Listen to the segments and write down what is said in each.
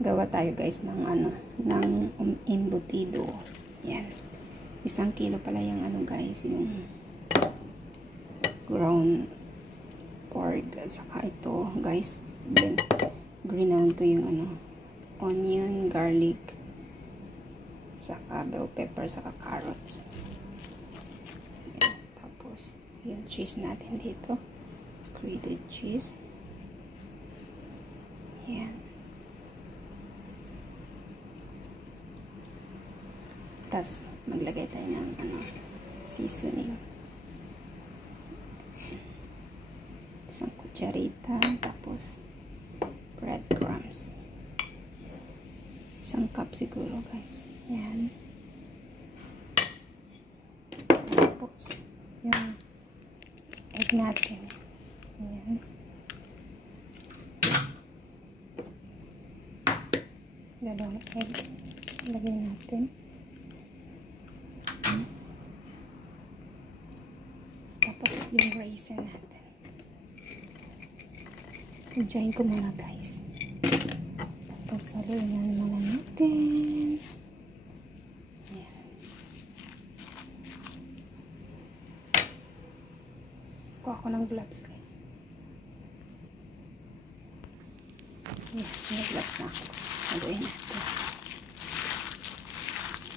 gawa tayo guys ng ano, ng embutido. Yan. 1 kilo pala yung ano guys, yung ground pork. Saka ito guys, then green ko yung ano, onion, garlic, saka bell pepper, saka carrots. Yan. Tapos yung cheese natin dito, grated cheese. Yan. Tapos maglagay tayo ng ano, seasoning. 1 kutsarita, tapos breadcrumbs. 1 cup siguro guys. Yan. Tapos yung egg natin. Yan. Dalawang egg. Lagay natin. Tapos yung raisin natin. Enjoyin ko muna guys. Tapos haluin muna natin. Ayan. Kuha ko ng gloves guys. Ayan, may gloves na ako. Haluin natin.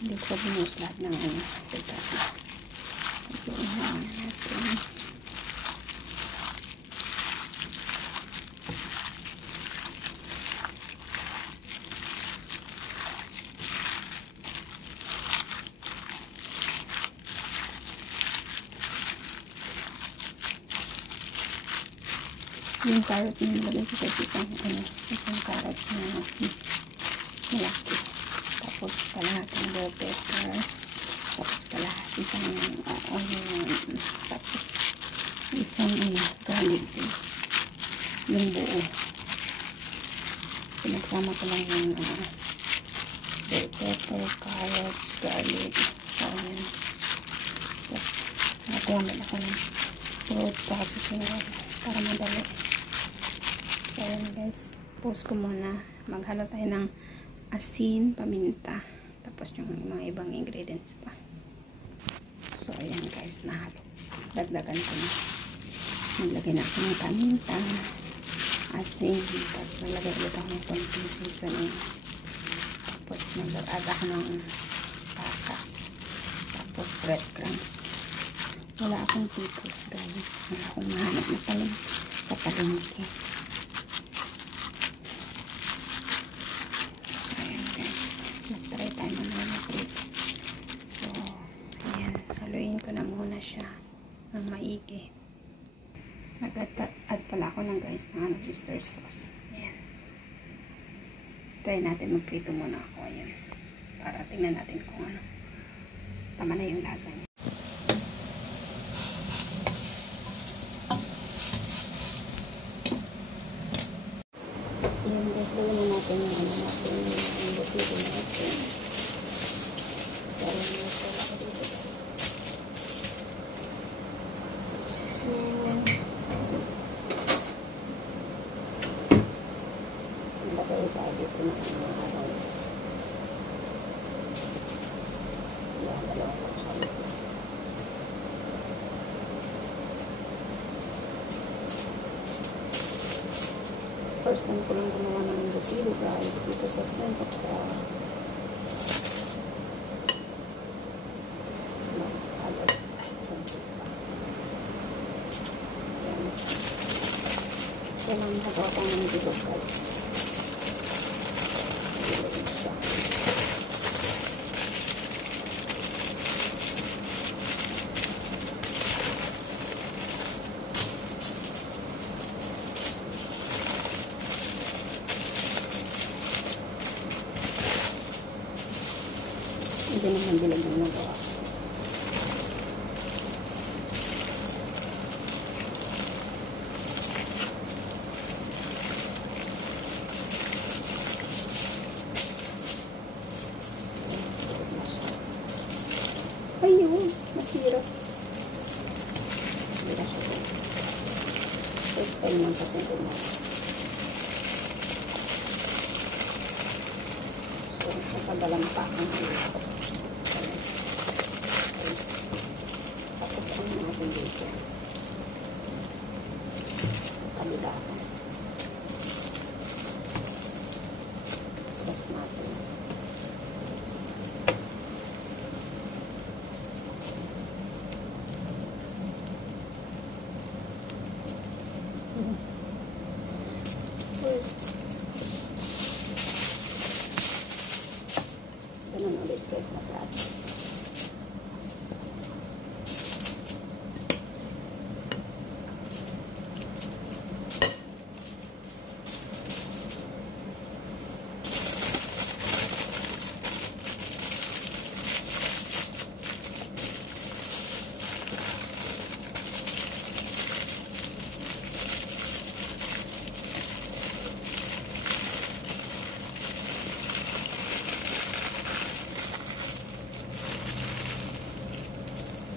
Hindi ko binuhos lahat ng ano. Haluin natin. Yung carrot na nilagay ko sa isang carrots na malaki. Tapos kalahating bell pepper. Tapos kalahati isang onion. Tapos isang garlic din. Yung buo. Pinagsama ko lang yung bell pepper, carrots, garlic, onion. Tapos nagamit ako ng fruit processor para madali. So ayan guys, post ko muna. Maghalo tayo ng asin, paminta, tapos yung mga ibang ingredients pa. So ayan guys, nahalo. Dagdagan ko na. Naglagay na ako ng paminta, asin, tapos naglagay ulit ako ng konting seasoning. Tapos nag-add ako ng pasas, tapos breadcrumbs. Wala akong pickles guys. Wala akong mahanap na paling sa palengke. So ayan guys, nag-try tayo na mag-grip. So ayan, haluin ko na muna siya ng maigi. Nag-add pala ako ng guys ng oyster sauce. Ayan. Try natin, magprito muna ako. Ayan, para tingnan natin kung ano, tama na yung lasa niya. Ayan guys, gawin na natin yung ano natin, yung butido natin. Para yung masala ko dito guys. So, nilagay tayo dito na ano. Ayan, dalawang kutsara. First time ko lang gumawa ng embutido guys dito sa Santa Clara. Kaya lang nagawa ko ng embutido guys. Hindi naman bilang yung nagawa. Ayun, masira. Masira siya guys. First time lang kasi gumawa. Matagalan pa ang dito. Tapos ano natin dito? Kabila ko. Tapos natin. Ganun ulit guys na process.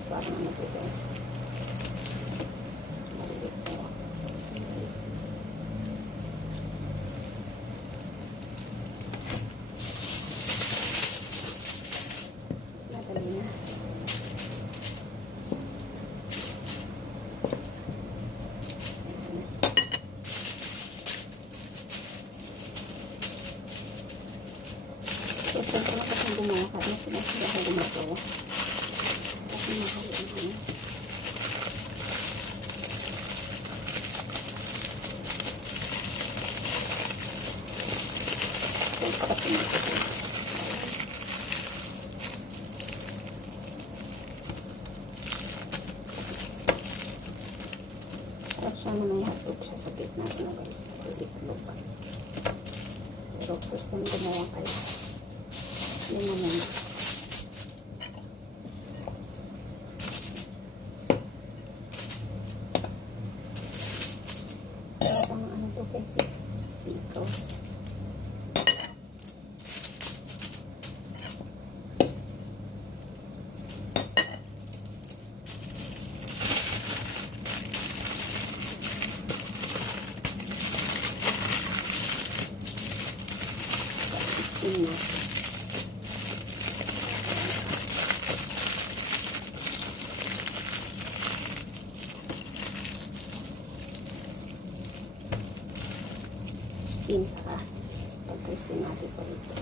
Parang ano po guys. Malilit po. Guys. Nadali na. So, saan ko na kasi gumawa ka? Ano sinasira ko gumagawa? Kasi mahal ang ano. So, sa pinito. Tapos siya na may hotdog siya sa gitna na guys. Sa itlog. Pero first time gumawa kayo. Yun naman. Kasi pickles. Steam na. Steam saka pag-steam natin po ito.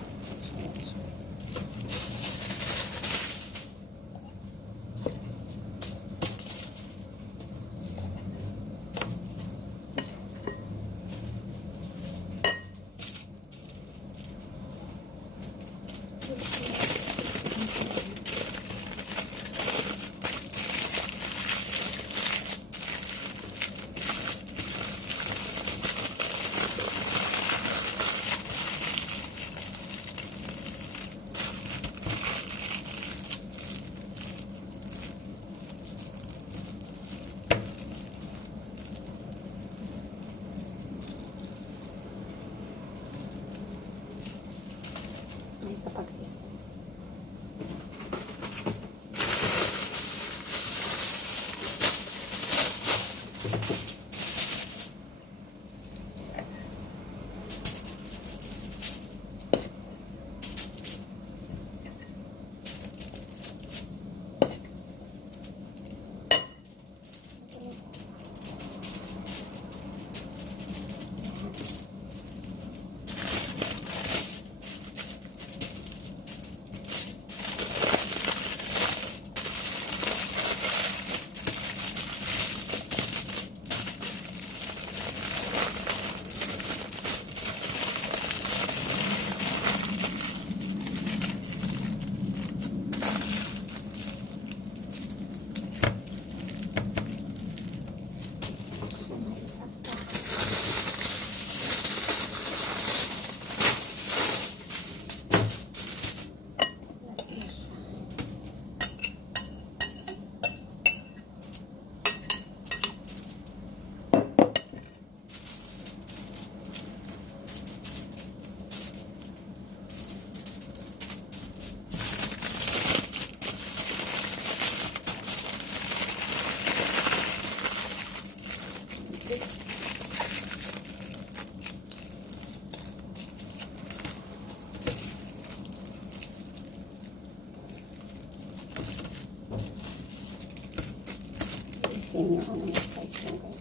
ninyo ano yung size nyo guys.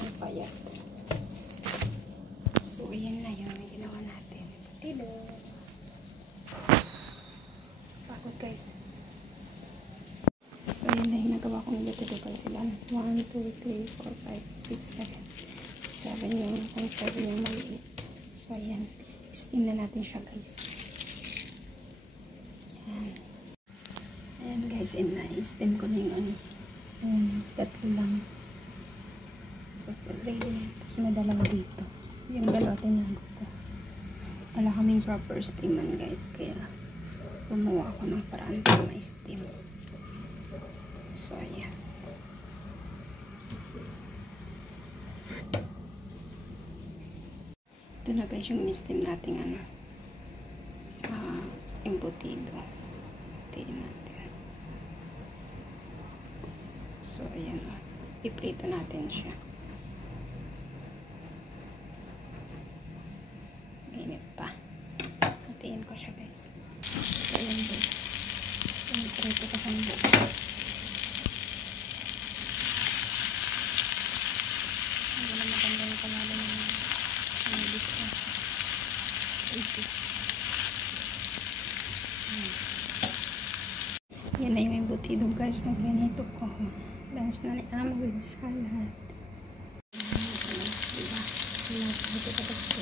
Ang payat. So, yan na yung ginawa natin. Tilo. Pagod guys. So, yan na yung nagawa kong butido guys. Sila 1, 2, 3, 4, 5, 6, 7. 7 yung kung 7 yung maliit. So, yan. Steam na natin siya guys. Yan. Ayan guys, na-steam ko na yung ano. Tatlo lang. So, ready na. Tapos may dalawa dito. Yung dalawa tinago ko. Wala kaming proper steaman guys. Kaya, gumawa ako ng paraan para ma-steam. So, ayan. Ito na guys yung ni-steam nating ano. Embutido. Tingnan natin. So, ayan o. Iprito natin siya. Mainit pa. Hatiin ko siya guys. So, ayan guys. Iprito ko siyang buo. Hindi na maganda yung pangalan ng English ko. Yan na yung embutido guys na pinito ko. Lunch na ni Ama with salad. Diba? Ito tapos ko.